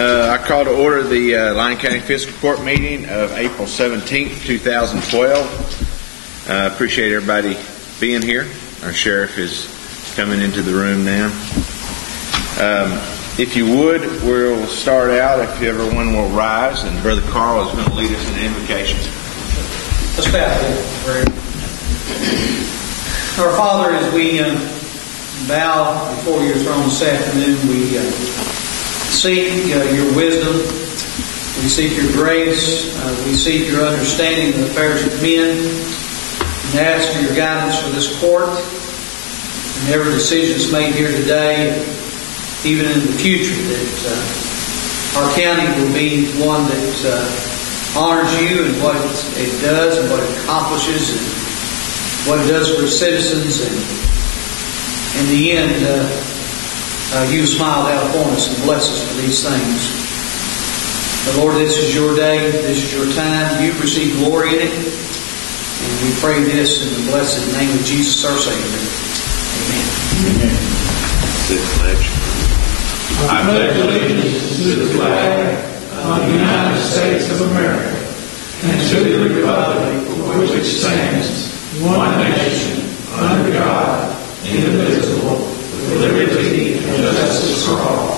I call to order the Lyon County Fiscal Court meeting of April 17th, 2012. Appreciate everybody being here. Our sheriff is coming into the room now. If you would, we'll start out. If everyone will rise, and Brother Carl is going to lead us in the invocation. Let's bow for prayer. Our Father, as we bow before your throne this afternoon, we seek your wisdom, we seek your grace, we seek your understanding of the affairs of men, and ask for your guidance for this court and every decision that's made here today, even in the future, that our county will be one that honors you and what it does and what it accomplishes and what it does for its citizens, and in the end, you smile down upon us and bless us for these things. But Lord, this is your day, this is your time. You receive glory in it, and we pray this in the blessed name of Jesus our Savior. Amen. Amen. I pledge allegiance to the flag of the United States of America and to the republic for which it stands, one nation, under God, indivisible, with liberty and justice for all.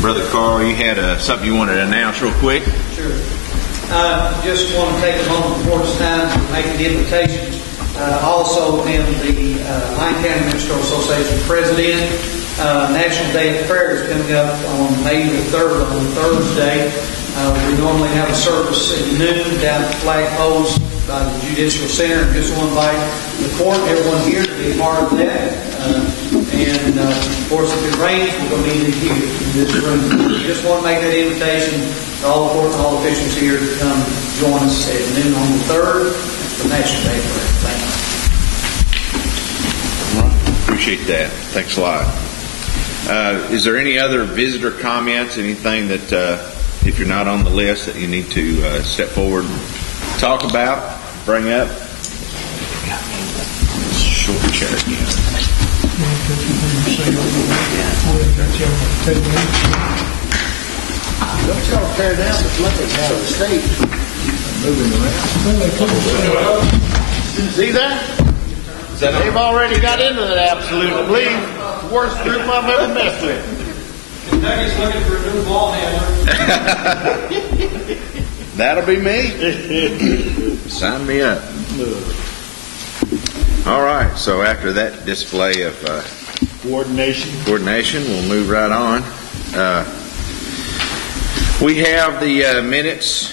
Brother Carl, you had something you wanted to announce real quick? Sure. Just want to take a moment before it's time to make an invitation. Also, am the Lyon County Ministerial Association President. National Day of Prayer is coming up on May the 3rd, on Thursday. We normally have a service at noon down at the flagpoles by the Judicial Center. And just want to invite the court, everyone here, to be a part of that. And of course, if it rains, we're going to be here in this room. We just want to make that invitation to all the court and all officials here to come join us at noon on the 3rd for National Day of Prayer. Thank you. All right. Appreciate that. Thanks a lot. Is there any other visitor comments, anything that, if you're not on the list, that you need to step forward and talk about, bring up? Short chair again. Don't y'all tear down the flags out of the state. Moving around. See that? They've already got into that absolute. I believe the worst group I've ever messed with. Kentucky's looking for a new ball handler. That'll be me. Sign me up. All right. So after that display of coordination, we'll move right on. We have the minutes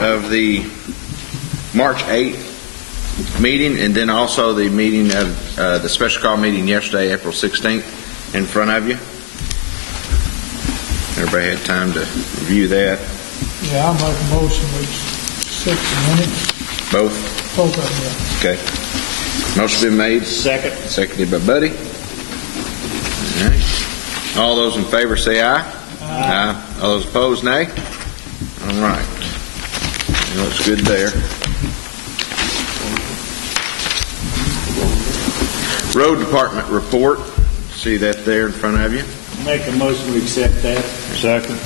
of the March 8th meeting, and then also the meeting of the special call meeting yesterday, April 16th, in front of you. Everybody had time to review that. Yeah, I'll make a motion with 6 minutes. Both of them, yeah. Okay. Motion been made. Seconded by Buddy. All right. All those in favor say aye. Aye. All those opposed, nay. All right. Looks good there. Road Department report. See that there in front of you. Make a motion to accept that. Second.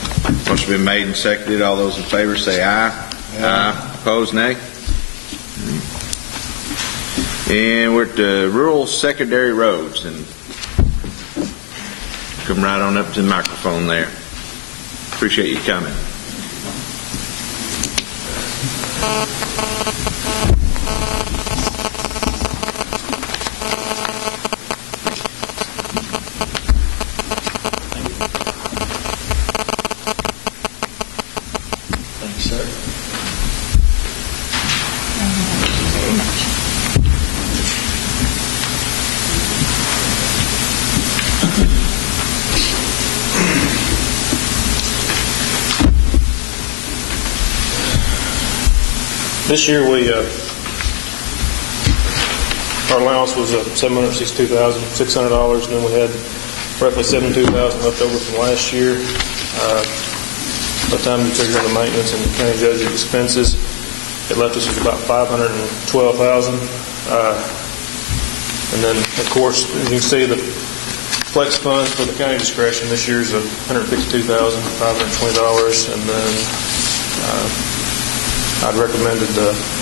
Motion been made and seconded. All those in favor say aye. Aye. Opposed, nay. And we're at the rural secondary roads, and come right on up to the microphone there. Appreciate you coming. Thanks, sir. This year our allowance was $762,600, and then we had roughly $72,000 left over from last year. By the time you figure in the maintenance and the county judge's expenses, it left us with about $512,000. And then, of course, as you can see, the Flex funds for the county discretion this year is $152,520, and then I'd recommended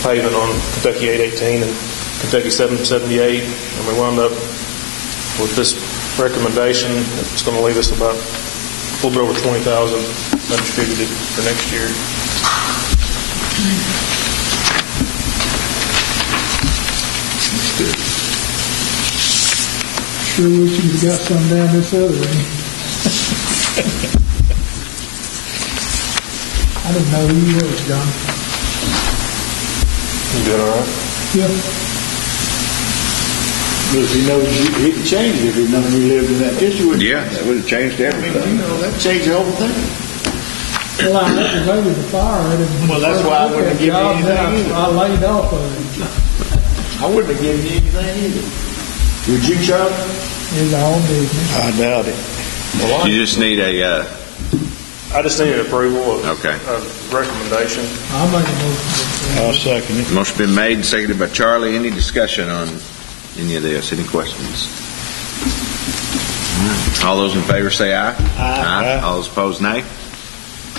paving on Kentucky 818 and Kentucky 778, and we wound up with this recommendation. It's going to leave us about a little bit over $20,000 undistributed for next year. That's good. Sure wish you could have got some down this other end. I didn't know who you was, John. You doing all right? Yeah. Because he knows he could change it if he known he lived in that district. Yeah, that would have changed everything. That changed the whole thing. Well, I had to go to the fire. Well, that's why I wouldn't have given you anything. I laid off of it. I wouldn't have given you anything either. Would you, Charlie? It's all business. I doubt it. You just need a, I just needed approval of, Okay. of recommendation. I'll make a motion. I'll second it. motion been made and seconded by Charlie. Any discussion on any of this? Any questions? All those in favor say aye. Aye. All those opposed, nay.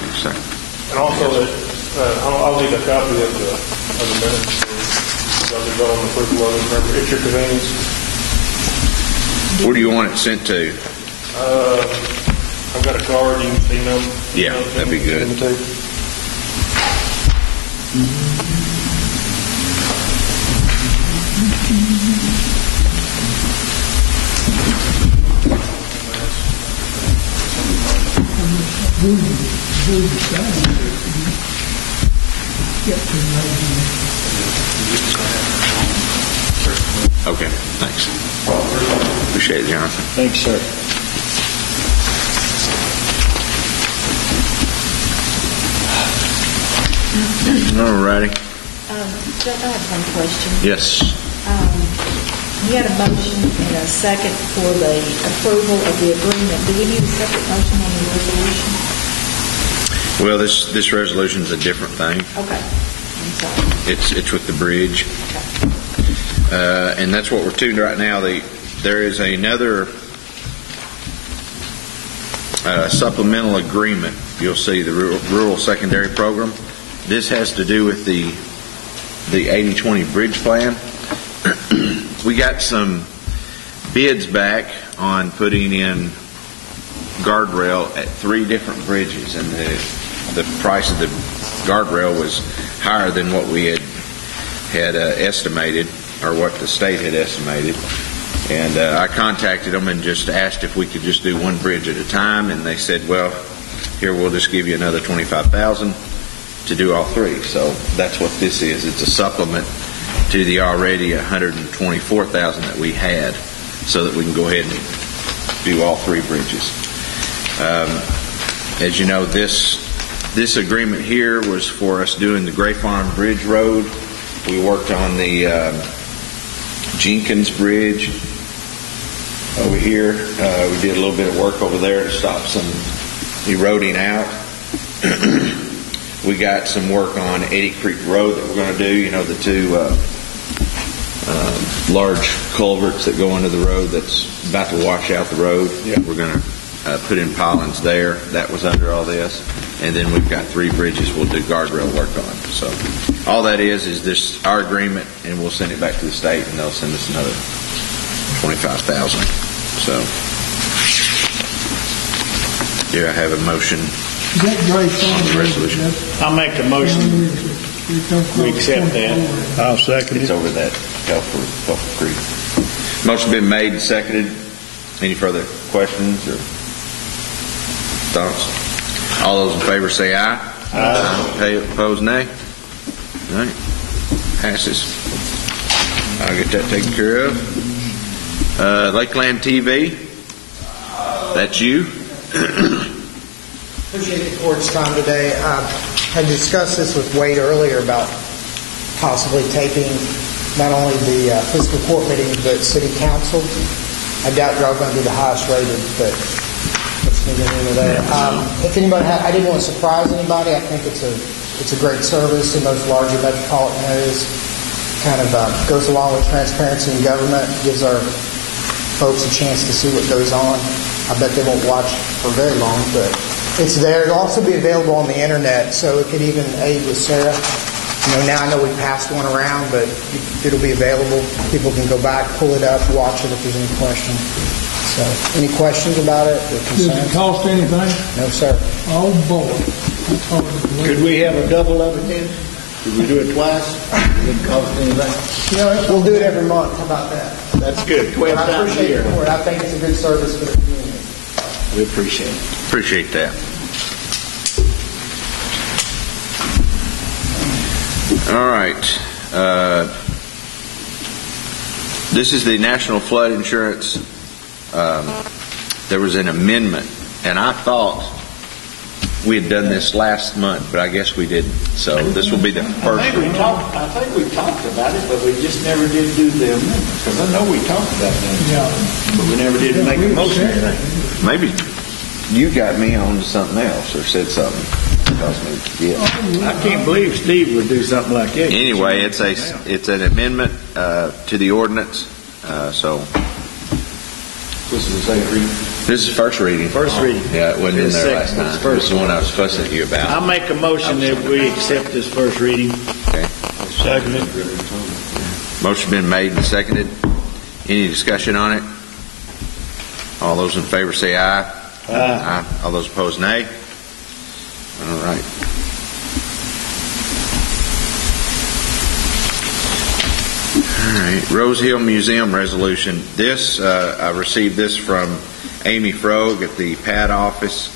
Yes, sir. And also, I'll need a copy of the minutes. I'll be going on the approval of it. Remember, at your convenience. Where do you want it sent to? I've got a card. You can email. Yeah, that'd be good. Okay, thanks. Appreciate it, Jonathan. Thanks, sir. All righty. Jeff, I have one question. Yes. We had a motion and a second for the approval of the agreement. Do we need a separate motion on the resolution? Well, this resolution is a different thing. Okay. I'm sorry. It's with the bridge. And that's what we're doing right now. There is another supplemental agreement. You'll see the rural secondary program. This has to do with the 80-20 bridge plan. We got some bids back on putting in guardrail at 3 different bridges, and the price of the guardrail was higher than what we had estimated, or what the state had estimated. And I contacted them and just asked if we could just do one bridge at a time, and they said, well, here, we'll just give you another $25,000 to do all 3. So that's what this is. It's a supplement to the already $124,000 that we had, so that we can go ahead and do all 3 bridges. As you know, this agreement here was for us doing the Gray Farm Bridge Road. We worked on the Jenkins Bridge over here. We did a little bit of work over there to stop some eroding out. We got some work on Eddy Creek Road that we're going to do. You know, the 2 large culverts that go under the road that's about to wash out the road. Yeah. We're going to put in pilings there. That was under all this. And then we've got 3 bridges we'll do guardrail work on. So all that is this our agreement, and we'll send it back to the state, and they'll send us another $25,000. So here I have a motion Is that Gray Farm on the resolution. I'll make the motion. We accept that. I'll second It's it. over that Telford Creek. Motion been made and seconded. Any further questions or thoughts? All those in favor say aye. Aye. Opposed, nay. All right. Passes. I'll get that taken care of. Lakeland TV. That's you. Appreciate the court's time today. I had discussed this with Wade earlier about possibly taking not only the fiscal court meetings but city council. I doubt y'all are going to be the highest rated, but let's get into that. If anybody, I didn't want to surprise anybody. I think it's a great service in those larger metropolitan areas. Kind of goes along with transparency in government. Gives our folks a chance to see what goes on. I bet they won't watch for very long, but it's there. It'll also be available on the internet, so it could even aid with Sarah. Now I know we passed one around, but it'll be available. People can go back, pull it up, watch it if there's any question. So, any questions about it or Does it concerns? cost anything? No, sir. Oh, boy. That's hard to believe. Could we have a double of it then? Could we do it twice? It didn't cost anything. We'll do it every month. How about that? That's good. 12 I times a appreciate year. it. I think it's a good service for the community. We appreciate it. Appreciate that. All right. This is the National Flood Insurance. There was an amendment, and I thought we had done this last month, but I guess we didn't. So this will be the first. I think we talked about it, but we just never did do the amendment. Because I know we talked about that. Yeah. But we never did make a motion or anything. Maybe you got me on to something else or said something. I can't believe Steve would do something like that. Anyway, it's an amendment to the ordinance. So This is the second reading. this is first reading. First reading. Yeah, it wasn't in there last time. It's This is the one I was fussing at you about. I'll make a motion that we accept this first reading. Okay. Second it. Motion been made and seconded. Any discussion on it? All those in favor say aye. Aye. All those opposed, nay. All right. All right. Rose Hill Museum resolution. This I received this from Amy Frog at the PAD office.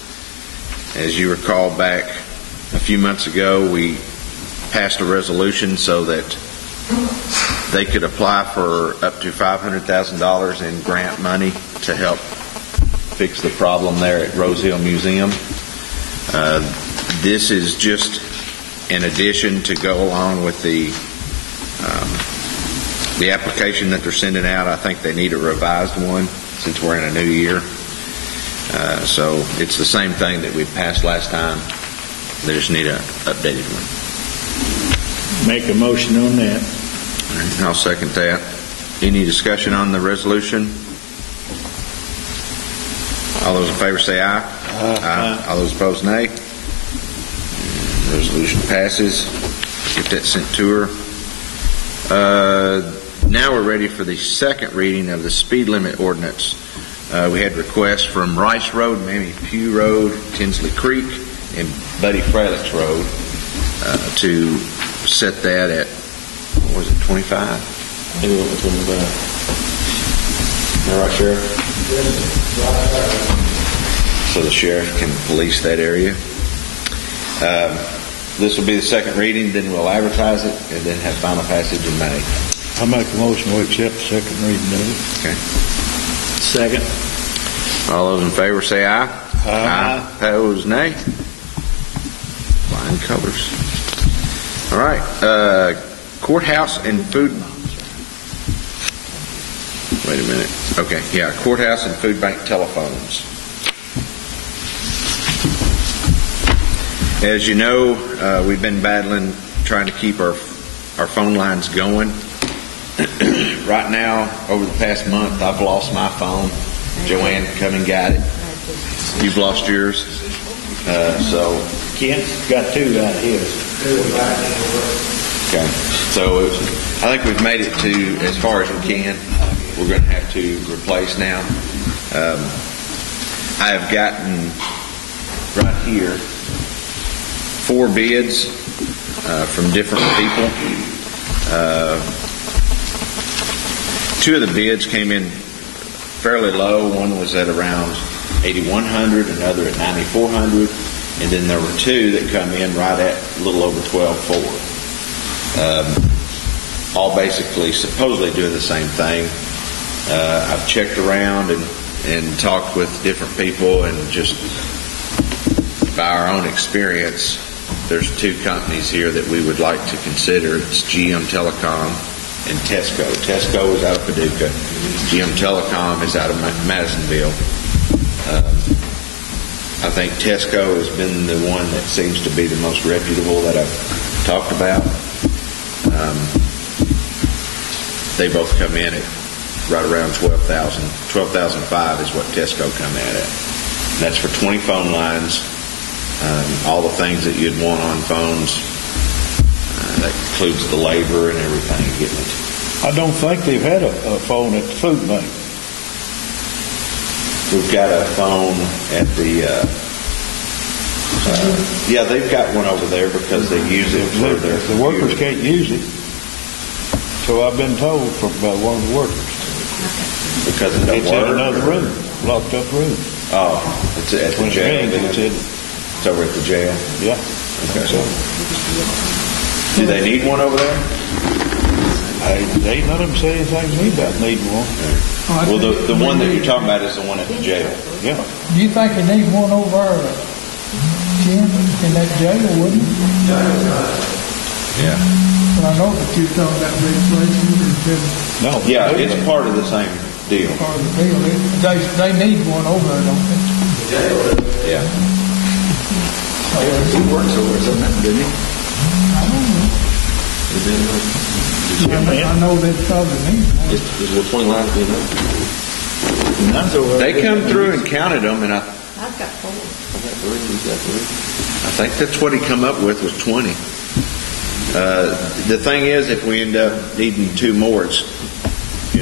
As you recall, back a few months ago, we passed a resolution so that they could apply for up to $500,000 in grant money to help fix the problem there at Rose Hill Museum. This is just in addition to go along with the application that they're sending out. I think they need a revised one since we're in a new year. So it's the same thing that we passed last time. They just need an updated one. Make a motion on that. All right, I'll second that. Any discussion on the resolution? All those in favor say aye. Aye. All those opposed, nay. Resolution passes. Get that sent to her. Now we're ready for the second reading of the speed limit ordinance. We had requests from Rice Road, Mammy Pugh Road, Tinsley Creek, and Buddy Frelick's Road to set that at, what was it, 25? Maybe it was 25. Am I right, Sheriff? So the sheriff can police that area. This will be the second reading, then we'll advertise it, and then have final passage in May. I'll make a motion to accept the second reading of it. Okay. Second. All those in favor say aye. Aye. Opposed, nay. Flying colors. All right. Courthouse and food. Wait a minute. Okay. Yeah. Courthouse and food bank telephones. As you know, we've been battling trying to keep our phone lines going. Right now, over the past month, I've lost my phone. Joanne come and got it. You've lost yours. So Kent's got two out of his. okay. So I think we've made it to as far as we can. We're going to have to replace now. I have gotten right here 4 bids from different people. 2 of the bids came in fairly low. One was at around $8,100, another at $9,400, and then there were 2 that come in right at a little over $12,400. All basically supposedly doing the same thing. I've checked around and talked with different people, and just by our own experience, there's 2 companies here that we would like to consider. It's GM Telecom and Tesco. Tesco is out of Paducah. GM Telecom is out of Madisonville. I think Tesco has been the one that seems to be the most reputable that I've talked about. They both come in at right around 12,000. 12,005 is what Tesco come at it. And that's for 20 phone lines, all the things that you'd want on phones. That includes the labor and everything, getting it. I don't think they've had a phone at the food bank. We've got a phone at the, yeah, they've got one over there because they use it for their The workers can't use it. So I've been told by one of the workers. Because it It's don't in work. another room, locked up room. Oh, it's at the When it jail. rings, then? it's in, It's over at the jail. yeah. Okay. So, Do they need one over there? they none of them say anything to me about needing one. Well, the one that you're talking about is the one at the jail. Yeah. Do you think they need one over there, Jim, in that jail, wouldn't it? Yeah. But I know that you're talking about legislation and No. Yeah, it's part of the same deal. part of the deal. They need one over there, don't they? Yeah. He works over something, didn't he? I don't know. I know they probably need one. Is what 20 lines being Mine's over. They come through and counted them, and I I've got 4. think that's what he come up with was 20. The thing is, if we end up needing 2 more, it's, you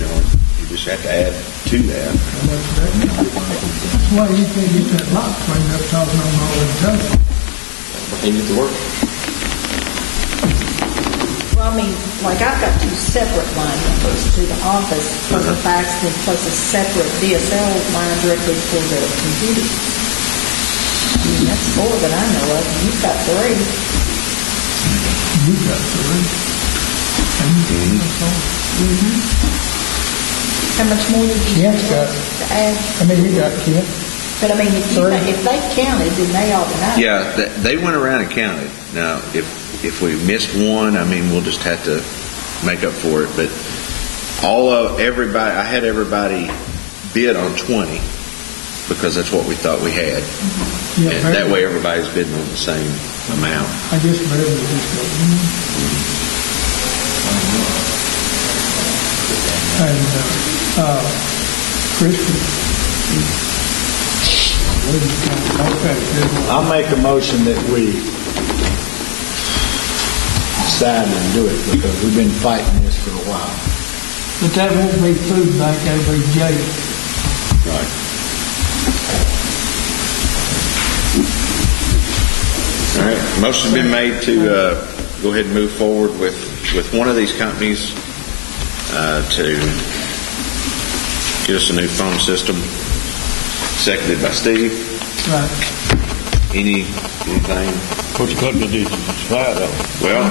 just have to add to that. That's why you can't get that lock cleaned up talking on all the time. They need to work. Well, I mean, like I've got 2 separate line numbers to the office, plus a fax, and plus a separate DSL line directly for the computer. I mean, that's 4 that I know of, and you've got 3. You got 3. How much more did you Kent's got, to add? I mean, you got Kent. But I mean, if they counted, then they ought to know. Yeah, they went around and counted. Now, if we missed one, I mean, we'll just have to make up for it. But everybody, I had everybody bid on 20 because that's what we thought we had. Yeah, And that way everybody's bidding on the same amount. I guess maybe we just got and Christian. Okay, I'll make a motion that we sign and do it because we've been fighting this for a while. but that won't be food bank, that'll be jail. Right. All right. Motion's been made to go ahead and move forward with one of these companies to get us a new phone system. Seconded by Steve. Right. Anything? What you couldn't do is fly though. Well,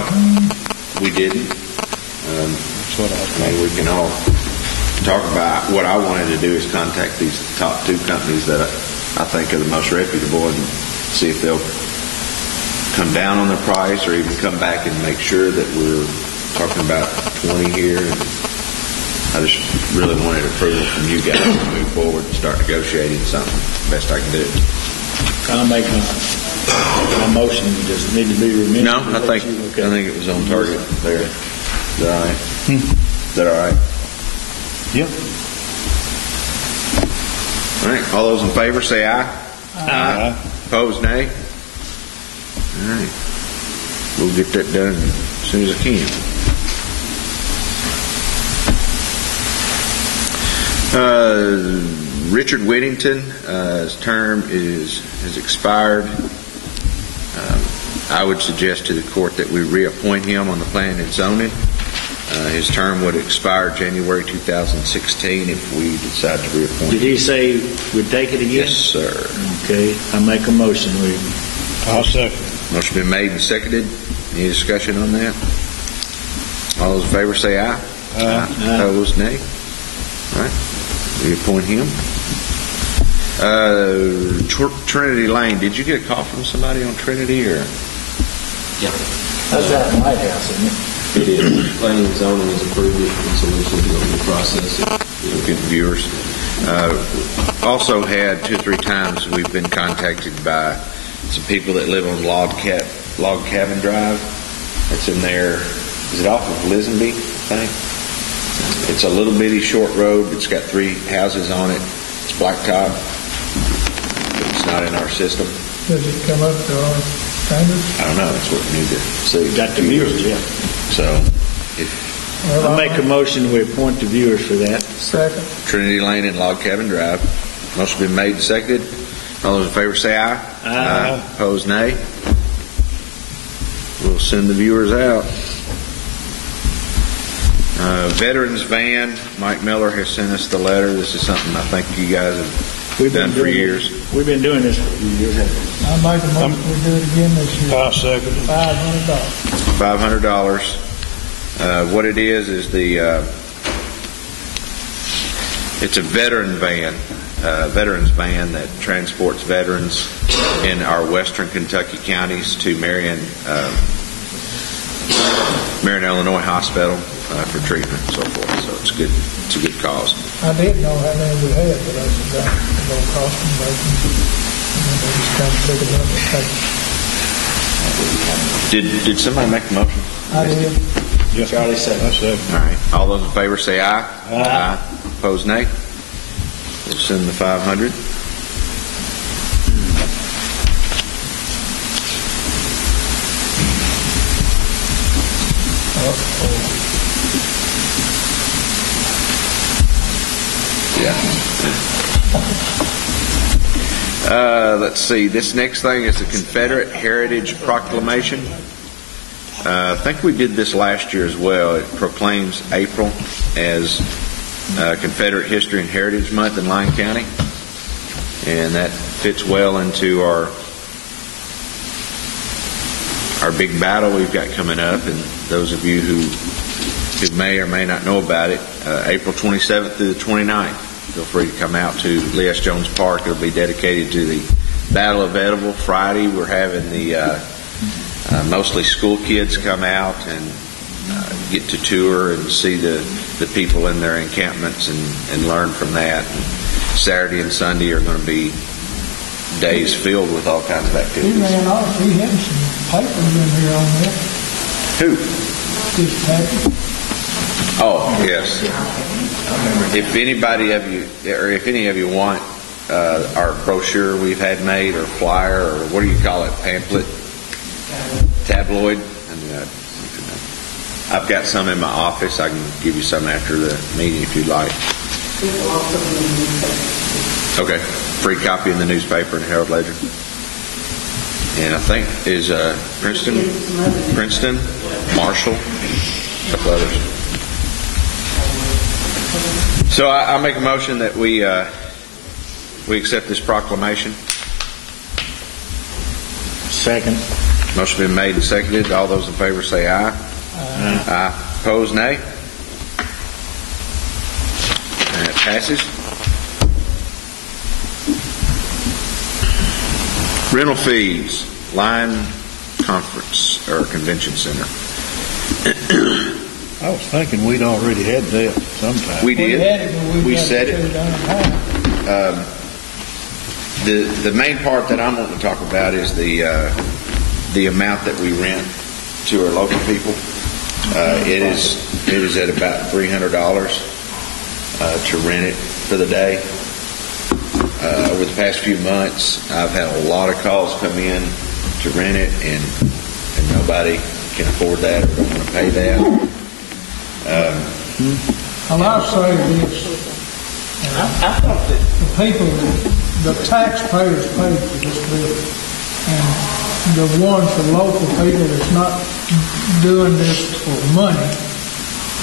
we didn't. That's what I Maybe we can all talk about what I wanted to do is contact these top 2 companies that I think are the most reputable and see if they'll come down on the price or even come back and make sure that we're talking about 20 here. And I just really wanted approval from you guys to move forward and start negotiating something best I can do. I'll make my motion. Does it need to be remembered? No, I think it was on target there. Is that all right? Is that all right? Yeah. All right. All those in favor say aye. Aye. Opposed, nay. All right. We'll get that done as soon as I can. Richard Whittington, his term has expired. I would suggest to the court that we reappoint him on the planning and zoning. His term would expire January 2016 if we decide to reappoint Did him. he say we'd take it again? Yes, sir. Okay, I make a motion. I'll second. Motion been made and seconded. Any discussion on that? All those in favor say aye. Aye. Opposed, nay. All right. Reappoint him. Trinity Lane. Did you get a call from somebody on Trinity or? Yeah. That's out in my house, isn't it? It is. Planning and zoning has approved it, and so we should go through the process. Good viewers. Also had 2 or 3 times we've been contacted by some people that live on Log Cabin Drive. That's in there. Is it off of Lisenby, I think? It's a little bitty short road. It's got 3 houses on it. It's blacktop. But it's not in our system. Does it come up to our standards? I don't know. That's what we need to see. Got the viewers, yeah. So, if I make a motion, we appoint the viewers for that. Second. Trinity Lane and Log Cabin Drive. Motion been made and seconded. All those in favor say aye. Aye. Opposed, nay. We'll send the viewers out. Veterans van. Mike Miller has sent us the letter. This is something I think you guys have done for years. We've been doing this for a few years, haven't we? I make a motion we do it again this year. I'll second it. $500. $500. What it is it's a veteran van, veterans van that transports veterans in our western Kentucky counties to Marion, Illinois Hospital for treatment and so forth. So it's good. It's a good cause. I didn't know how many we had, but I said that it's going to cost them. And they just come pick it up and take it. Did somebody make the motion? I did. Yes. Charlie said. I said. All right. All those in favor say aye. Aye. Opposed, nay. We'll send the 500. Yeah. Let's see. This next thing is the Confederate Heritage Proclamation. I think we did this last year as well. It proclaims April as Confederate History and Heritage Month in Lyon County, and that fits well into our big battle we've got coming up. And those of you who may or may not know about it, April 27th through the 29th, feel free to come out to Lee S. Jones Park. It'll be dedicated to the Battle of Edible. Friday, we're having the mostly school kids come out and get to tour and see the people in their encampments and learn from that. And Saturday and Sunday are going to be days filled with all kinds of He activities. ran off. He had some papers in here on that. Who? This package. Oh, yes. If anybody of you, or if any of you want our brochure we've had made, or flyer, or what do you call it, pamphlet, tabloid, I've got some in my office. I can give you some after the meeting if you'd like. Okay, free copy in the newspaper and Herald Ledger. And I think is Princeton, Marshall, a couple others. So I make a motion that we accept this proclamation. Second. Motion been made and seconded. All those in favor say aye. Aye. Opposed, nay. And it passes. Rental fees, Lyon Conference or Convention Center. I was thinking we'd already had that sometime. We did. had it, but We got said to it. put on high. The main part that I'm wanting to talk about is the amount that we rent to our local people. It is at about $300 to rent it for the day. Over the past few months, I've had a lot of calls come in to rent it, and nobody can afford that or don't want to pay that. Well, I say this. I thought that The people, the taxpayers pay for this bill. And the ones, the local people that's not doing this for money,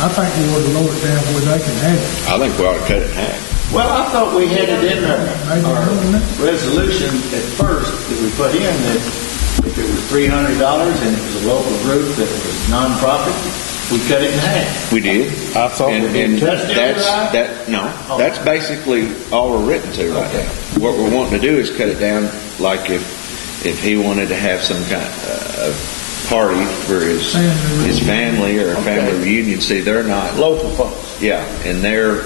I think we ought to lower it down where they can have it. I think we ought to cut it in half. Well, I thought we had it in our resolution at first that we put in that if it was $300 and it was a local group that was nonprofit, we cut it in half. We did. I thought we did. That's basically all we're written to right now. What we're wanting to do is cut it down, like if he wanted to have some kind of party for his family or a family reunion. See, they're not Local folks. Yeah, and they're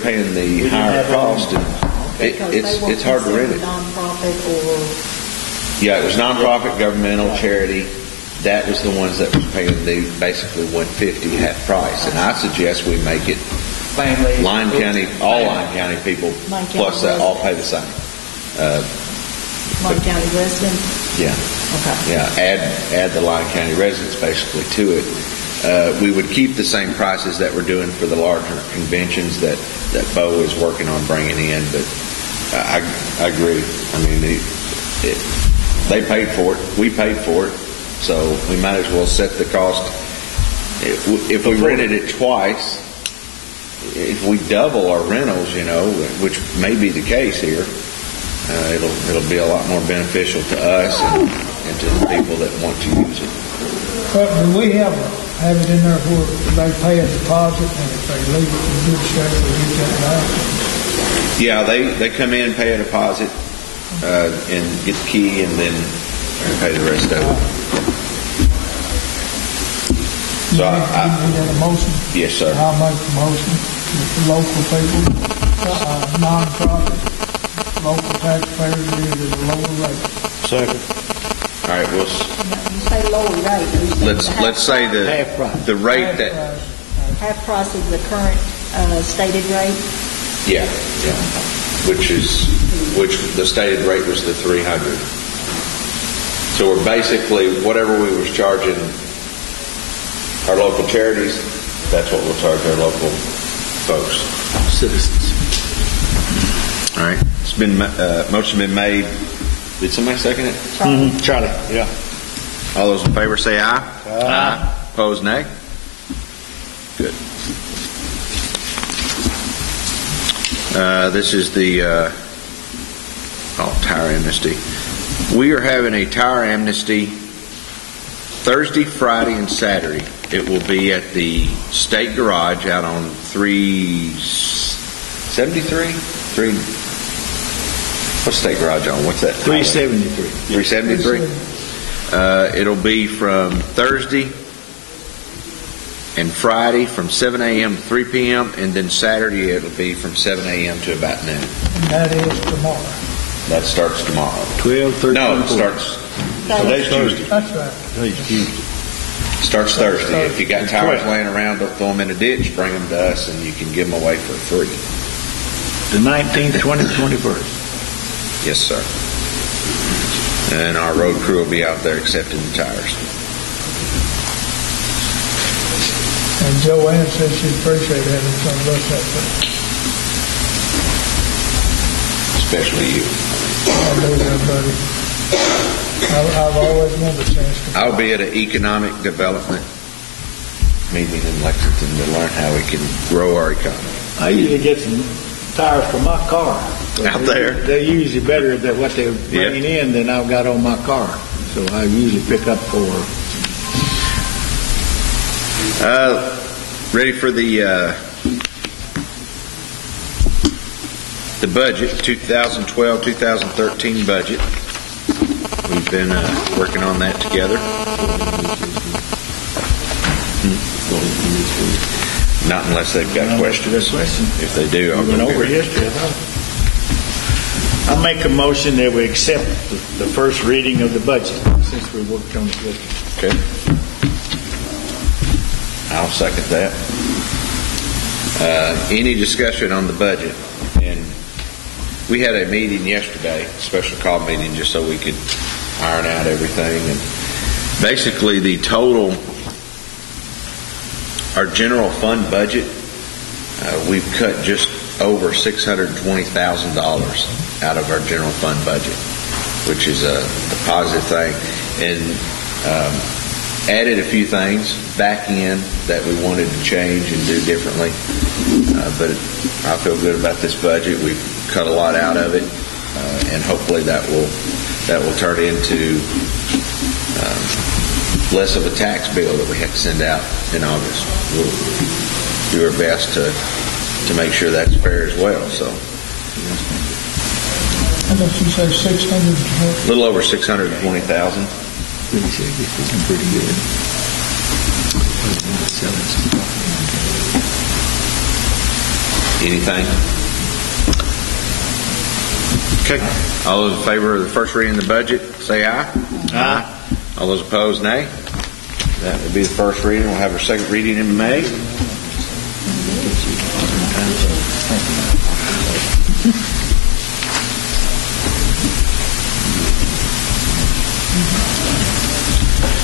paying the higher cost, and it's hard to rent it. Nonprofit or Yeah, it was nonprofit, governmental, charity. that was the ones that was paying the basically $150 half price. And I suggest we make it Family. Lyon County, all Lyon County people, Lyon County plus that all pay the same. Lyon County residents? Yeah. Okay. Yeah, add the Lyon County residents basically to it. We would keep the same prices that we're doing for the larger conventions that Bo is working on bringing in, but I agree. I mean, they paid for it, we paid for it, so we might as well set the cost. If we rented it twice, if we double our rentals, which may be the case here, it'll be a lot more beneficial to us and to the people that want to use it. But do we have it in there where they pay a deposit, and if they leave it in good shape, they get that back? Yeah, they come in, pay a deposit, and get the key, and then pay the rest of it. So You need a motion? Yes, sir. I'll make the motion. The local people, non-profit, local taxpayers get it at a lower rate. Second. All right, You say lower rate. let's say Half price. the rate that Half price of the current stated rate? yeah, which the stated rate was the 300. So we're basically whatever we was charging our local charities, that's what we'll charge our local folks, Citizens. All right, it's been motion been made. Did somebody second it? Charlie. Yeah. All those in favor say aye. Aye. Opposed, nay. Good. This is the tire amnesty. We are having a tire amnesty Thursday, Friday, and Saturday. It will be at the State Garage out on 373? What's State Garage on? What's that? 373. 373? It'll be from Thursday and Friday from 7 a.m. to 3 p.m. and then Saturday it'll be from 7 a.m. to about noon. And that is tomorrow. That starts tomorrow. 12, 13, No, it starts. Today's Tuesday. That's right. Starts Thursday. If you got tires laying around, don't throw them in a ditch. Bring them to us, and you can give them away for free. The 19th, 20th, 21st. Yes, sir. And our road crew will be out there accepting the tires. And Joanne said she'd appreciate having some of us out there. Especially you. I do that, buddy. I've always wanted a chance to. I'll be at an economic development meeting in Lexington to learn how we can grow our economy. I usually get some tires for my car. Out there? They're usually better than what they're bringing in than I've got on my car. So I usually pick up for. Ready for the budget, 2012-2013 budget. We've been working on that together. Not unless they've got questions. If they do, I'll go over it. Yesterday. I'll make a motion that we accept the first reading of the budget since we worked on it. Okay. I'll second that. Any discussion on the budget? And we had a meeting yesterday, a special call meeting, just so we could iron out everything. And basically, the total, our general fund budget, we've cut just over $620,000 out of our general fund budget, which is a positive thing. And added a few things back in that we wanted to change and do differently. But I feel good about this budget. We've cut a lot out of it, and hopefully that will turn into less of a tax bill that we have to send out in August. We'll do our best to make sure that's fair as well. So, How much you say, 600? a little over 620,000. Pretty good. Anything? Okay. All those in favor of the first reading of the budget, say aye. Aye. All those opposed, nay. That will be the first reading. We'll have our second reading in May.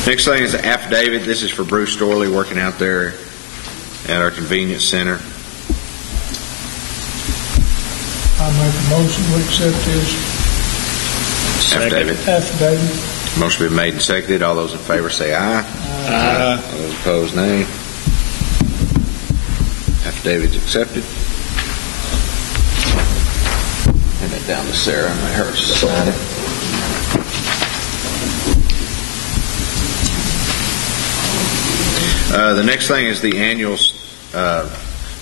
Next thing is the affidavit. This is for Bruce Storley working out there at our convenience center. I make a motion to accept his affidavit. Motion been made and seconded. All those in favor say aye. Aye. All those opposed, nay. Affidavit's accepted. Hand that down to Sarah and let her sign it. The next thing is the annual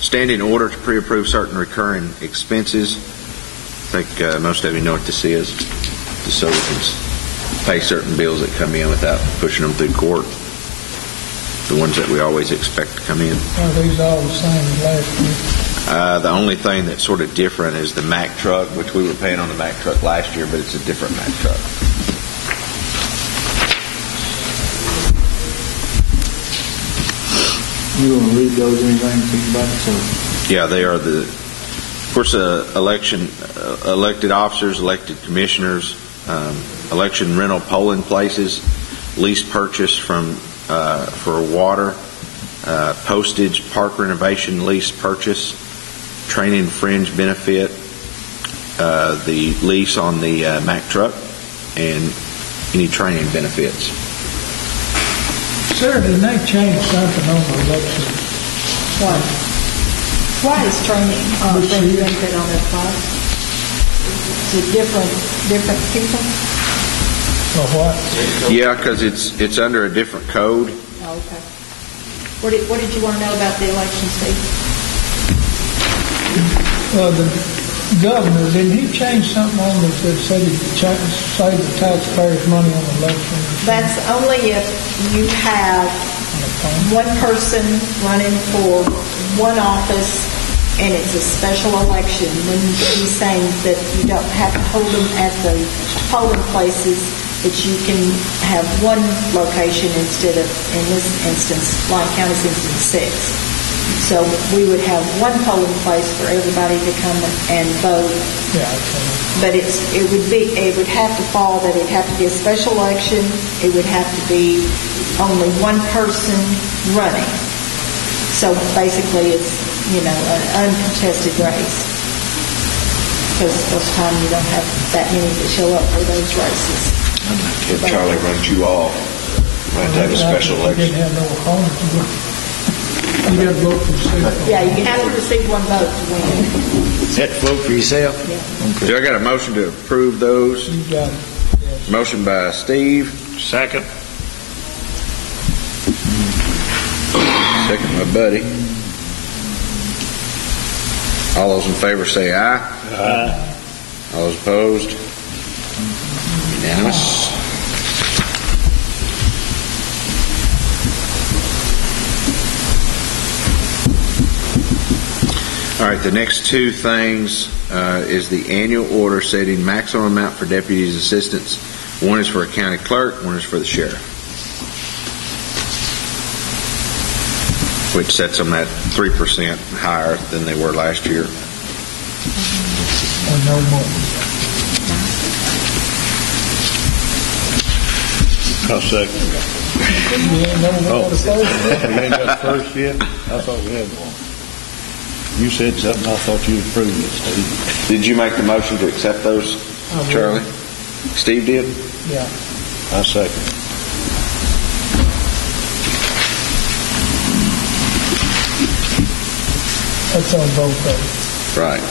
standing order to pre-approve certain recurring expenses. I think most of you know what this is, just so we can pay certain bills that come in without pushing them through court, the ones that we always expect to come in. Are these all the same as last year? The only thing that's sort of different is the Mack truck, which we were paying on the Mack truck last year, but it's a different Mack truck. You want to read those, anything, think about it? So, yeah, they are of course, elected officers, elected commissioners, election rental polling places, lease purchase for water, postage, park renovation lease purchase, training fringe benefit, the lease on the Mack truck, and any training benefits. Sir, did they change something on the election? Why is training benefit on that class? Is it different people? Or what? Yeah, because it's under a different code. Oh, okay. What did you want to know about the election, Steve? Well, the governor, didn't he change something on that said he'd save the taxpayers money on election? That's only if you have one person running for one office and it's a special election. When he's saying that you don't have to hold them at the polling places, that you can have one location instead of, in this instance, Lyon County's instance, 6. So we would have one polling place for everybody to come and vote. Yeah, okay. But it would have to fall that it'd have to be a special election. It would have to be only one person running. So basically, it's an uncontested race. Because most of the time you don't have that many that show up for those races. If Charlie runs you off, we have to have a special election. You didn't have no opponent. You got to vote for yourself. Yeah, you have to receive one vote to win. set vote for yourself? Yeah. So I got a motion to approve those. You got it. Yes. Motion by Steve. Second. Second by Buddy. All those in favor say aye. Aye. All those opposed? Unanimous. All right, the next two things is the annual order setting maximum amount for deputies' assistants. One is for a county clerk, one is for the sheriff, which sets them at 3% higher than they were last year. Or no more. I'll second. You ain't never got the first. We ain't got the first yet? I thought we had one. You said something, I thought you approved it, Steve. Did you make the motion to accept those, Charlie? Steve did? Yeah. I second. That's on both of them. Right.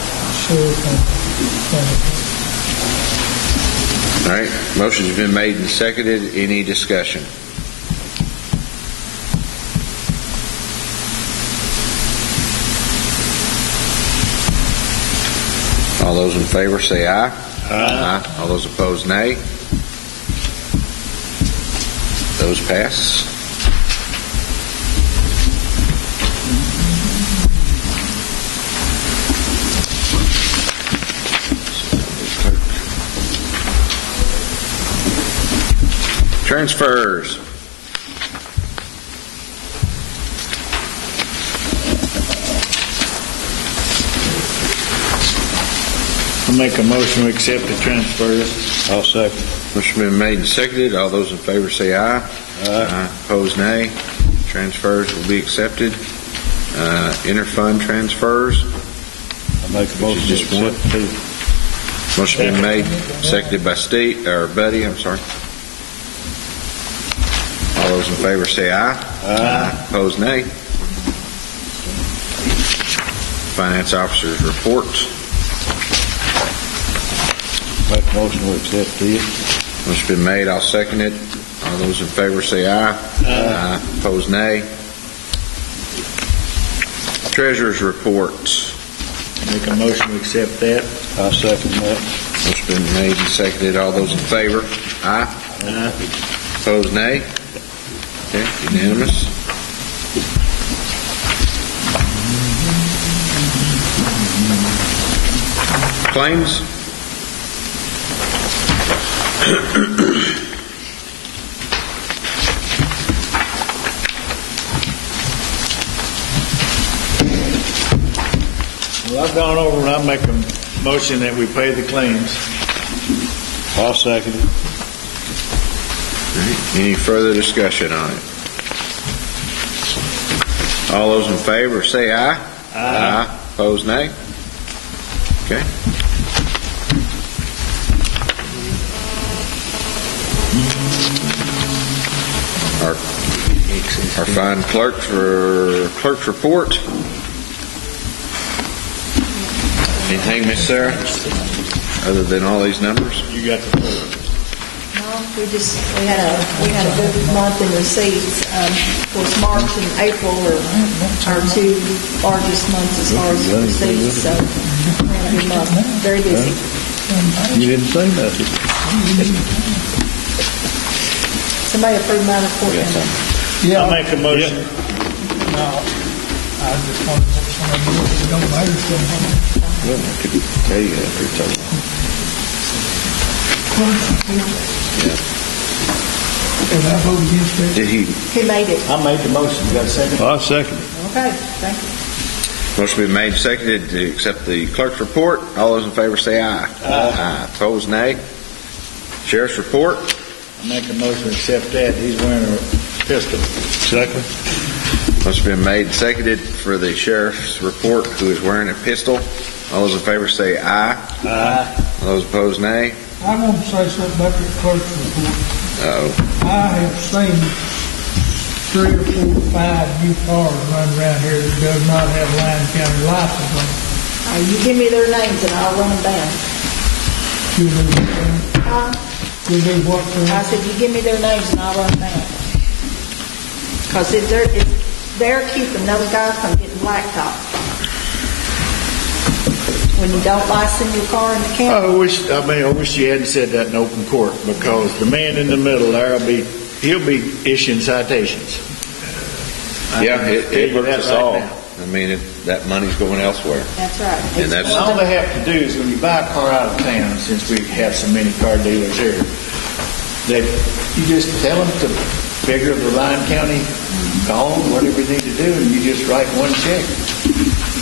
Sure. All right. Motion's been made and seconded. Any discussion? All those in favor say aye. Aye. All those opposed, nay. Those pass. Transfers. I make a motion to accept the transfers. I'll second. Motion been made and seconded. All those in favor say aye. Aye. Opposed, nay. Transfers will be accepted. Interfund transfers. I make a motion Just to one. accept two. Motion been made, seconded by Steve, or Buddy, I'm sorry. All those in favor say aye. Aye. Opposed, nay. Finance officer's report. Make a motion to accept this. Motion been made, I'll second it. All those in favor say aye. Aye. Opposed, nay. Treasurer's report. Make a motion to accept that. I'll second that. Motion been made and seconded. All those in favor? Aye. Opposed, nay. Okay, unanimous. Claims? Well, I've gone over and I make a motion that we pay the claims. I'll second it. Any further discussion on it? All those in favor say aye. Aye. Opposed, nay. Okay. Our fine clerk for clerk's report. Anything, Miss Sarah, other than all these numbers? You got the floor. No, we had a good month in receipts. Of course, March and April are our two largest months as far as receipts, so we had a good month. Very busy. You didn't say nothing. Somebody approved my report. Yeah. I'll make a motion. No, I just wanted to let somebody know if it don't matter to them. Well, I could tell you after it's over. And I vote against it. Did he? Who made it? I made the motion. You got a second? I'll second it. Okay, thank you. Motion been made, seconded to accept the clerk's report. All those in favor say aye. Aye. Opposed, nay. Sheriff's report. I make a motion to accept that. He's wearing a pistol. Second. Motion been made, seconded for the sheriff's report, who is wearing a pistol. All those in favor say aye. Aye. All those opposed, nay. I want to say something about the clerk's report. Uh-oh. I have seen 3 or 4 or 5 new cars run around here that does not have Lyon County license on them. You give me their names and I'll run them down. You do what for I said, you give me their names and I'll run them down. Because they're keeping those guys from getting blacktop. When you don't license your car in the county. I wish you hadn't said that in open court, because the man in the middle there he'll be issuing citations. Yeah, it hurts us all. now. I mean, that money's going elsewhere. That's right. And that's- All they have to do is, when you buy a car out of town, since we have so many car dealers here, that you just tell them to figure the Lyon County call, whatever you need to do, and you just write one check.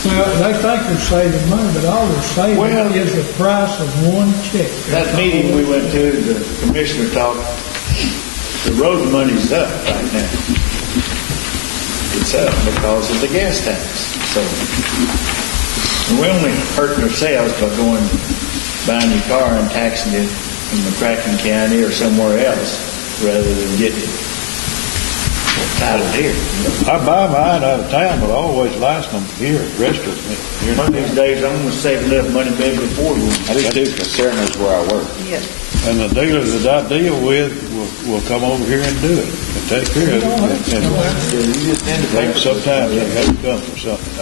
Well, they think they're saving money, but all they're saving Well- is the price of one check. That meeting we went to, the commissioner talked, the road money's up right now. It's up because of the gas tax. So we're only hurting ourselves by buying your car and taxing it in McCracken County or somewhere else, rather than getting it out of here. I buy mine out of town, but I always license them here at restaurants. One of these days, I'm going to save enough money maybe before we. I do too, because Sarah knows where I work. Yes. And the dealers that I deal with will come over here and do it and take care of it. And sometimes they have to come for something.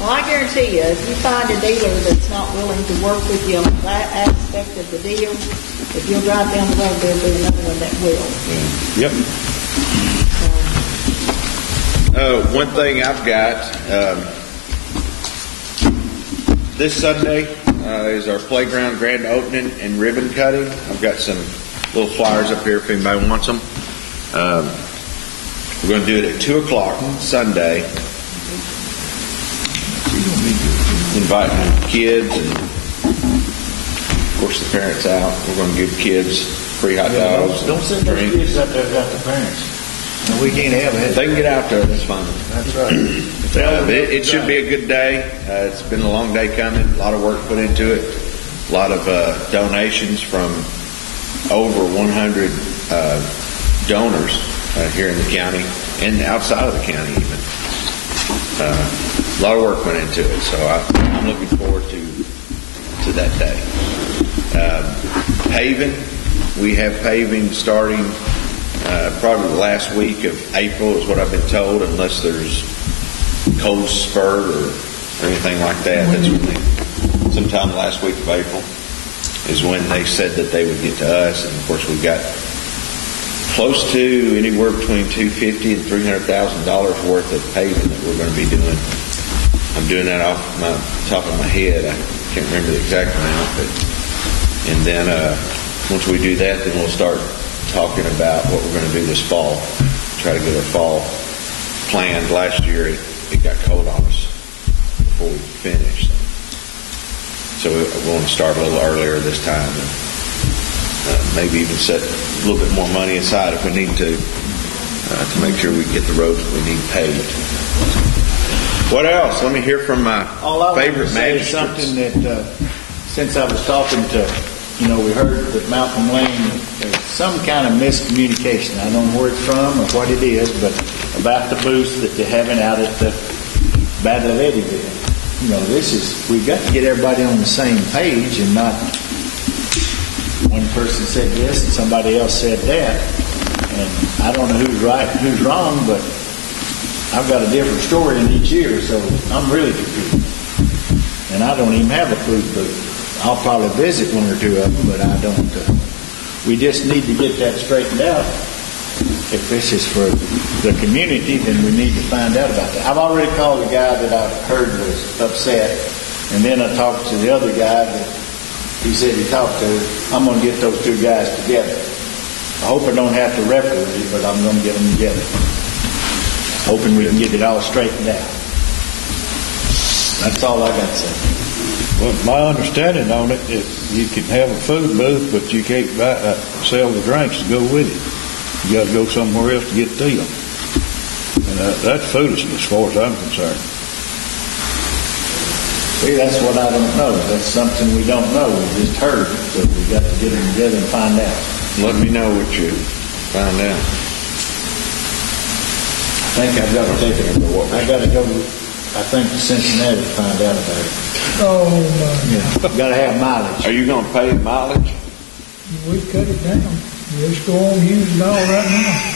Well, I guarantee you, if you find a dealer that's not willing to work with you on that aspect of the deal, if you'll drive down the road, there'll be another one that will. Yep. One thing I've got, this Sunday is our playground grand opening and ribbon cutting. I've got some little flyers up here if anybody wants them. We're going to do it at 2 o'clock Sunday. Inviting kids and course, the parents out. We're going to give kids free hot dogs. Don't send those kids up there without the parents. No, we can't have it. If they can get out there, that's fine. That's right. It should be a good day. It's been a long day coming. A lot of work put into it. A lot of donations from over 100 donors here in the county and outside of the county even. A lot of work went into it, so I'm looking forward to that day. Paving, we have paving starting probably the last week of April is what I've been told, unless there's cold spurt or anything like that. That's when sometime the last week of April is when they said that they would get to us, and of course we've got close to anywhere between $250,000 and $300,000 worth of paving that we're going to be doing. I'm doing that off my top of my head. I can't remember the exact amount, and then once we do that, then we'll start talking about what we're going to do this fall. Try to get our fall planned. Last year it got cold on us before we finished, so we want to start a little earlier this time, and maybe even set a little bit more money aside if we need to make sure we get the roads that we need paved. What else? Let me hear from my favorite magistrates. Something that since I was talking to, we heard that Malcolm Lane, there's some kind of miscommunication. I don't know where it's from or what it is, but about the booths that they're having out at the Battle of Eddyville. We've got to get everybody on the same page and not one person said this and somebody else said that. And I don't know who's right and who's wrong, but I've got a different story in each year, so I'm really confused. And I don't even have a food booth. I'll probably visit one or two of them, but I don't. We just need to get that straightened out. If this is for the community, then we need to find out about that. I've already called the guy that I heard was upset, and then I talked to the other guy that he said he talked to. I'm going to get those two guys together. I hope I don't have to referee, but I'm going to get them together. Hoping we can get it all straightened out. That's all I got to say. Well, my understanding on it is you can have a food booth, but you can't sell the drinks to go with it. You got to go somewhere else to get them. And that's foolishness as far as I'm concerned. See, that's what I don't know. That's something we don't know. We just heard, so we got to get them together and find out. Let me know what you found out. I think I've got to take it. I got to go. I think to Cincinnati to find out about it. Oh, my. Yeah, got to have mileage. Are you going to pay mileage? We cut it down. Let's go on using it all right now.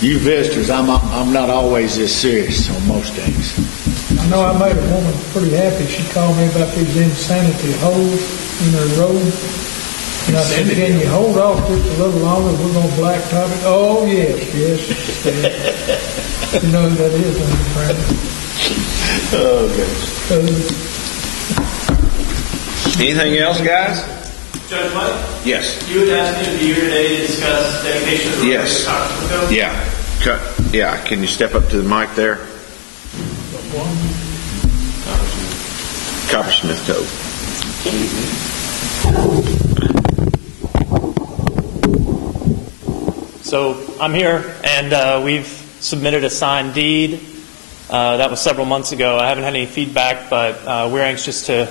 You visitors, I'm not always this serious on most things. I know I made a woman pretty happy. She called me about these insanity holes in her road. And I said, can you hold off just a little longer? We're going to blacktop it. Oh, yes. You know who that is, don't you, Brandon? Oh, goodness. Anything else, guys? Judge White? Yes. You had asked me to be here today to discuss dedication of the Yes. Code? Yeah. Can you step up to the mic there? Coppersmith Code. So I'm here, and we've submitted a signed deed. That was several months ago. I haven't had any feedback, but we're anxious to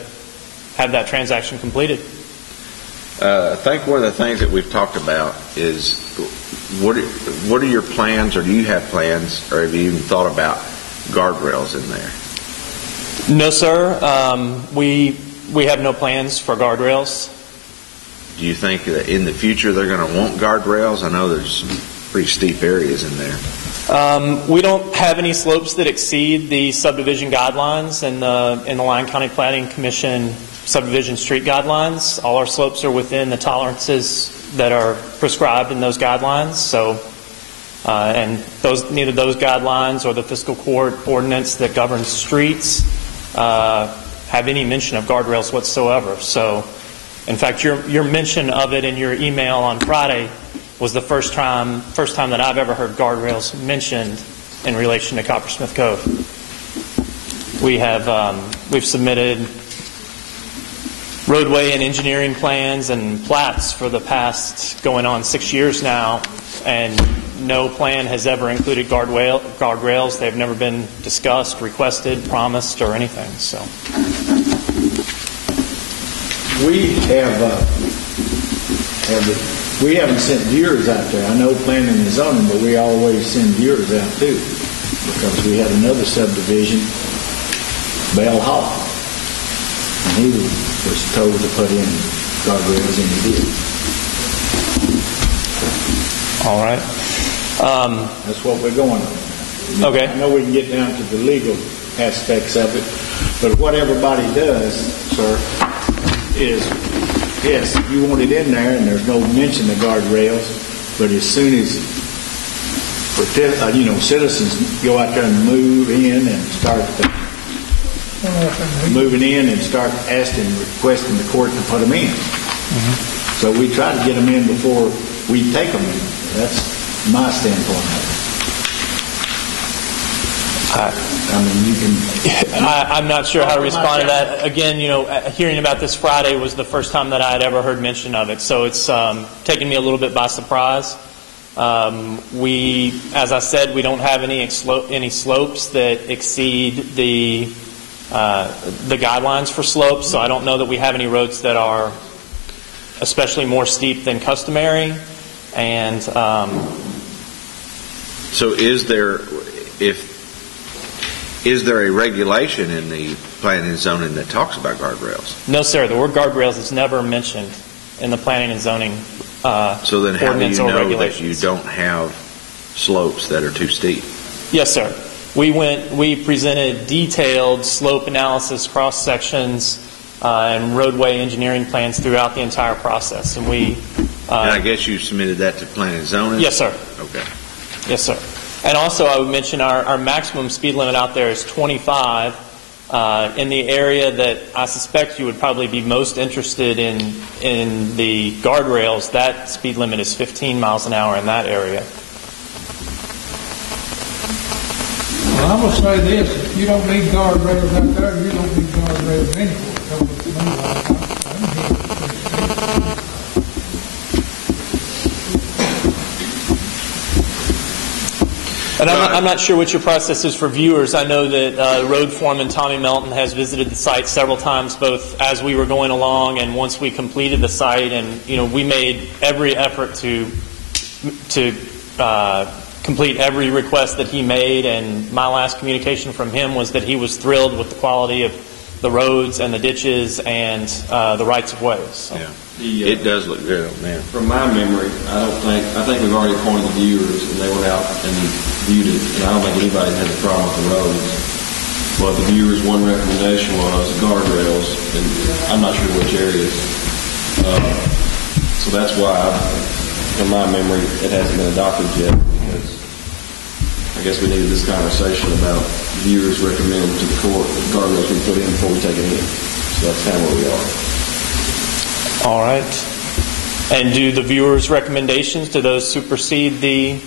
have that transaction completed. I think one of the things that we've talked about is what are your plans, or do you have plans, or have you even thought about guardrails in there? No, sir. We have no plans for guardrails. Do you think that in the future they're going to want guardrails? I know there's pretty steep areas in there. We don't have any slopes that exceed the subdivision guidelines in the Lyon County Planning Commission subdivision street guidelines. All our slopes are within the tolerances that are prescribed in those guidelines. So, and neither those guidelines or the fiscal court ordinance that governs streets have any mention of guardrails whatsoever. So, in fact, your mention of it in your email on Friday was the first time that I've ever heard guardrails mentioned in relation to Coppersmith Cove. We've submitted roadway and engineering plans and plats for the past going on 6 years now, and no plan has ever included guardrails. They've never been discussed, requested, promised, or anything. So we haven't sent viewers out there. I know planning and zoning, but we always send viewers out too, because we had another subdivision, Bell Hall, and he was told to put in guardrails, and he did. all right. That's what we're going on. Okay. I know we can get down to the legal aspects of it, but what everybody does, sir, is, yes, you want it in there, and there's no mention of guardrails, but as soon as citizens go out there and move in and start moving in and start requesting the court to put them in. So we try to get them in before we take them in. That's my standpoint of it. I'm not sure how to respond to that. Again, hearing about this Friday was the first time that I had ever heard mention of it, so it's taken me a little bit by surprise. As I said, we don't have any slopes that exceed the guidelines for slopes, so I don't know that we have any roads that are especially more steep than customary. And so is there a regulation in the planning and zoning that talks about guardrails? No, sir. The word guardrails is never mentioned in the planning and zoning so then how do you know that you regulations. don't have slopes that are too steep? Yes, sir. We presented detailed slope analysis, cross sections, and roadway engineering plans throughout the entire process, and we. And I guess you submitted that to planning and zoning? Yes, sir. Okay. Yes, sir. And also, I would mention our maximum speed limit out there is 25. In the area that I suspect you would probably be most interested in the guardrails, that speed limit is 15 miles an hour in that area. Well, I'm going to say this, if you don't need guardrails out there, you don't need guardrails anywhere. And I'm not sure what your process is for viewers. I know that road foreman Tommy Melton has visited the site several times, both as we were going along and once we completed the site. And we made every effort to complete every request that he made. And my last communication from him was that he was thrilled with the quality of the roads and the ditches and the rights of ways. So. Yeah. It does look good on there. From my memory, I think we've already appointed the viewers, and they went out and viewed it, and I don't think anybody had a problem with the roads. But the viewers' one recommendation was guardrails, and I'm not sure which areas. So that's why, from my memory, it hasn't been adopted yet. Because I guess we needed this conversation about viewers recommending to the court that guardrails be put in before we take it in. So that's kind of where we are. All right. And do the viewers' recommendations, do those supersede the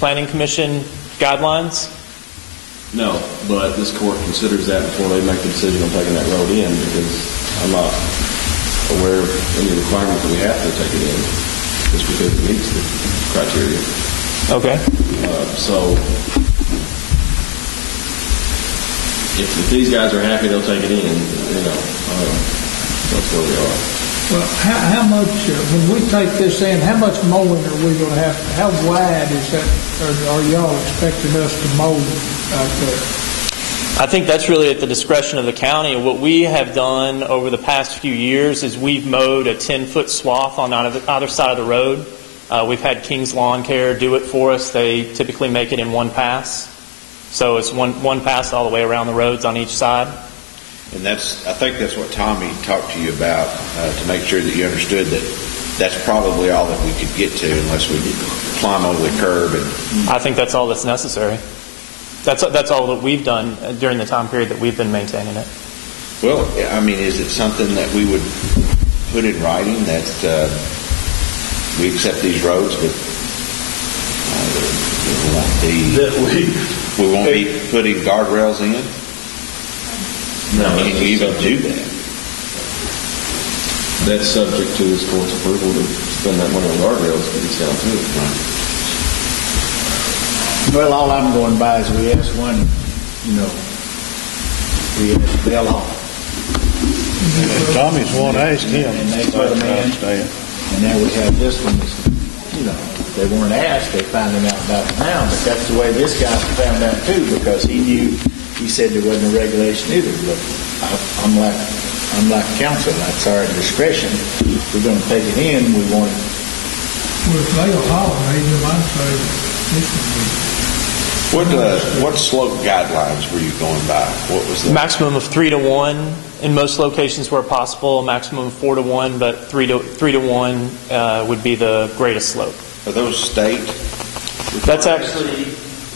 Planning Commission guidelines? No, but this court considers that before they make the decision on taking that road in, because I'm not aware of any requirement that we have to take it in, just because it meets the criteria. Okay. So if these guys are happy, they'll take it in. That's where we are. Well, how much, when we take this in, how much mowing are we going to have? How wide is that, or are y'all expecting us to mow out there? I think that's really at the discretion of the county. What we have done over the past few years is we've mowed a 10-foot swath on either side of the road. We've had King's Lawn Care do it for us. They typically make it in one pass. So it's one pass all the way around the roads on each side. And I think that's what Tommy talked to you about, to make sure that you understood that that's probably all that we could get to unless we climb over the curb. I think that's all that's necessary. That's all that we've done during the time period that we've been maintaining it. Well, I mean, is it something that we would put in writing that we accept these roads, but we won't be putting guardrails in? No, can you even do that? That's subject to this court's approval to spend that money on guardrails if it's down too. Well, all I'm going by is we asked one, we asked Bell Hall. Tommy's one asked him. And they put them in. And now we have this one. They weren't asked. They found out about it now. But that's the way this guy found out too, because he said there wasn't a regulation either. But I'm like counsel. That's our discretion. If we're going to take it in, we want it. Well, if they will holiday, you might say this would be. What slope guidelines were you going by? What was the Maximum of 3 to 1 in most locations where possible. Maximum of 4 to 1, but 3 to 1 would be the greatest slope. Are those state? That's actually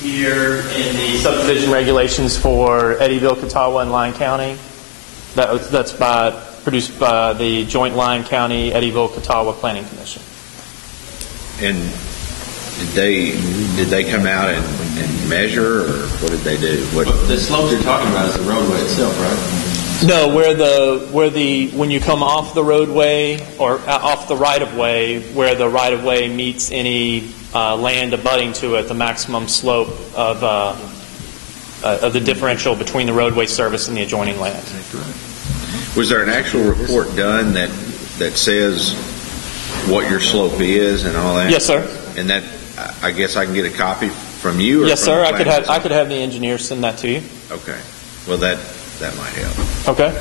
here in the subdivision regulations for Eddyville, Catawba, and Lyon County. That's produced by the joint Lyon County Eddyville Catawba Planning Commission. And did they come out and measure, or what did they do? But the slope you're talking about is the roadway itself, right? No, when you come off the roadway or off the right of way, where the right of way meets any land abutting to it, the maximum slope of the differential between the roadway service and the adjoining land. Was there an actual report done that says what your slope is and all that? Yes, sir. And that, I guess I can get a copy from you? Or yes, from sir. I could have the engineer send that to you. Okay. Well, that might help. Okay.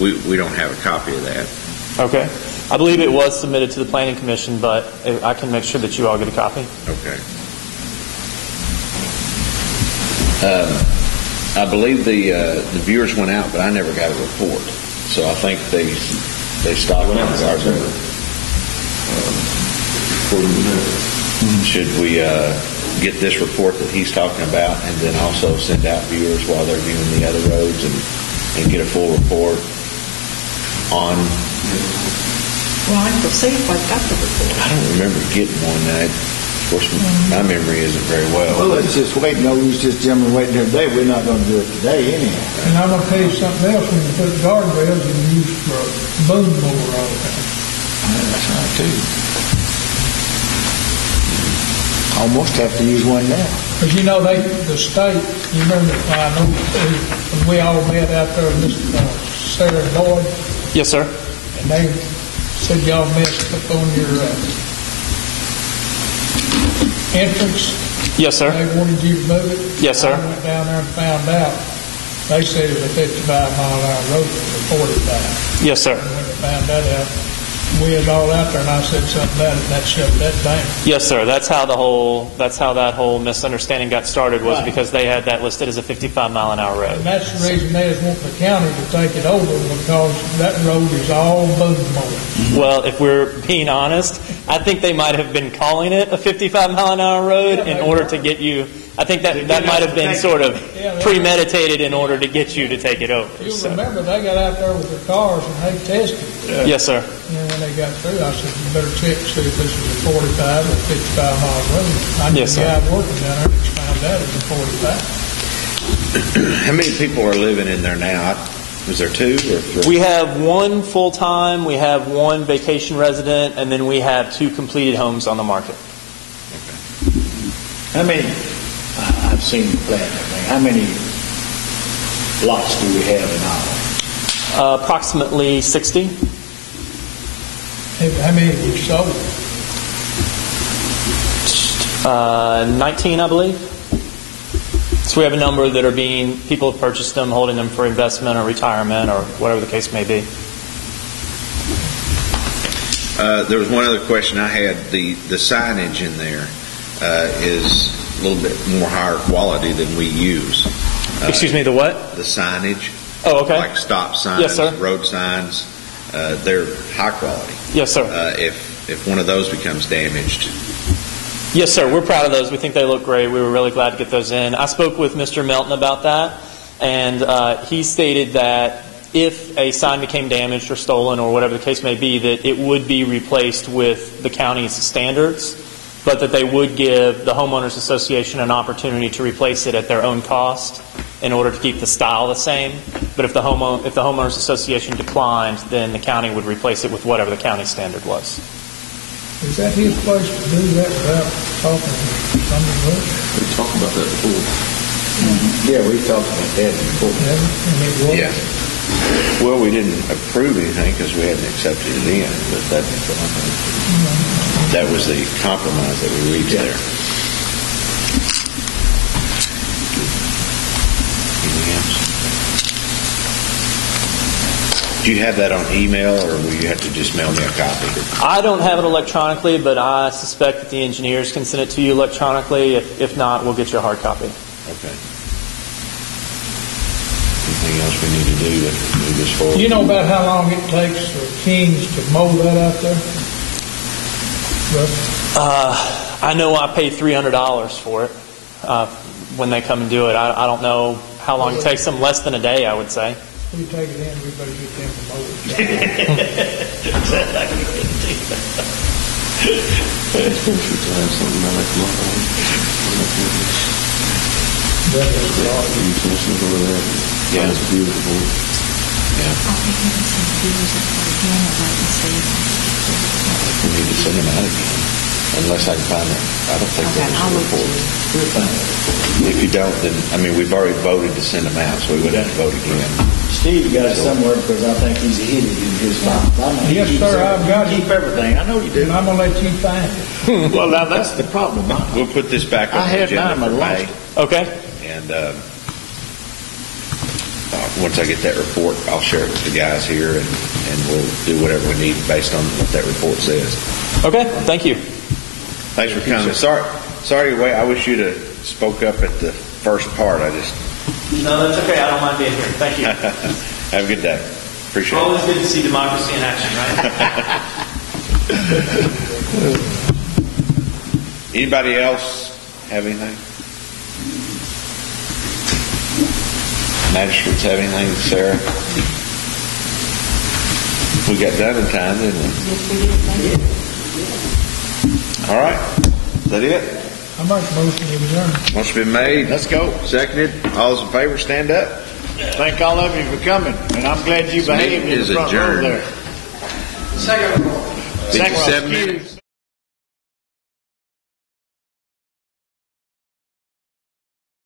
We don't have a copy of that. Okay. I believe it was submitted to the Planning Commission, but I can make sure that you all get a copy. Okay. I believe the viewers went out, but I never got a report. So I think they stopped on the guardrail. Should we get this report that he's talking about, and then also send out viewers while they're viewing the other roads, and get a full report on? Well, I can see if I've got the report. I don't remember getting one. Of course, my memory isn't very well. Well, let's just wait. No use just jumping waiting here today. We're not going to do it today anyhow. And I'm going to tell you something else. When you put guardrails, you use for a boom mower all the time. That's right, too. Almost have to use one now. Because the state, you remember, I know when we all met out there, Mr. Sarah Lloyd. Yes, sir. And they said y'all messed up on your entrance. Yes, sir. They wanted you to move it. Yes, sir. I went down there and found out. They said it was a 55-mile-an-hour road for 45. Yes, sir. And when they found that out, we was all out there, and I said something about it, and that shut that down. Yes, sir. That's how that whole misunderstanding got started, was because they had that listed as a 55-mile-an-hour road. And that's the reason they just want the county to take it over, because that road is all boom mowing. Well, if we're being honest, I think they might have been calling it a 55-mile-an-hour road in order to get you. I think that might have been sort of premeditated in order to get you to take it over. You remember, they got out there with their cars and they tested it. Yes, sir. And when they got through, I said, you better check to see if this is a 45 or 55-mile road. I knew Yes, the guy sir. working down there that found out it was a 45. How many people are living in there now? Was there 2 or 3? We have 1 full-time, we have 1 vacation resident, and then we have 2 completed homes on the market. How many, I've seen the plan, how many lots do we have in all? Approximately 60. How many have you sold? 19, I believe. So we have a number that are people have purchased them, holding them for investment or retirement or whatever the case may be. There was one other question I had. The signage in there is a little bit more higher quality than we use. Excuse me, the what? The signage. Oh, okay. Like stop signs, yes, sir. road signs. They're high quality. Yes, sir. If one of those becomes damaged. Yes, sir. We're proud of those. We think they look great. We were really glad to get those in. I spoke with Mr. Melton about that, and he stated that if a sign became damaged or stolen or whatever the case may be, that it would be replaced with the county's standards. but that they would give the homeowners association an opportunity to replace it at their own cost in order to keep the style the same. But if the homeowners association declined, then the county would replace it with whatever the county standard was. Is that his place to do that without talking to somebody else? We talked about that before. Yeah, we talked about that before. And it was? Yeah. Well, we didn't approve anything because we hadn't accepted it in, but that was the compromise that we reached there. Anything else? Do you have that on email, or will you have to just mail me a copy? I don't have it electronically, but I suspect that the engineers can send it to you electronically. If not, we'll get you a hard copy. Okay. Anything else we need to do to move this forward? You know about how long it takes for Kings to mow that out there? I know I paid $300 for it when they come and do it. I don't know how long it takes them. Less than a day, I would say. We take it in, we better get them to mow it. Yeah. It's beautiful. Yeah. We need to send them out again. Unless I can find it. I don't think that was a report. If you don't, then, I mean, we've already voted to send them out, so we would have to vote again. Steve got it somewhere because I think he's hid it in his file. Yes, sir, I've got it. Keep everything. I know you do. And I'm going to let you find it. Well, now that's the problem. We'll put this back on I the had agenda mine, for but I May. lost Okay. And once I get that report, I'll share it with the guys here, and we'll do whatever we need based on what that report says. Okay. Thank you. Thanks for coming. Sorry to wait. I wish you'd have spoke up at the first part. No, that's okay. I don't mind being here. Thank you. Have a good day. Appreciate it. Always good to see democracy in action, right? Anybody else have anything? Magistrates have anything, Sarah? We got done in time, didn't we? Yes, we did. Thank you. All right. Is that it? I make a motion to adjourn. Motion been made. Let's go. Seconded. All those in favor, stand up. Thank all of you for coming, and I'm glad you behaved in the front row there. Second. 57 minutes.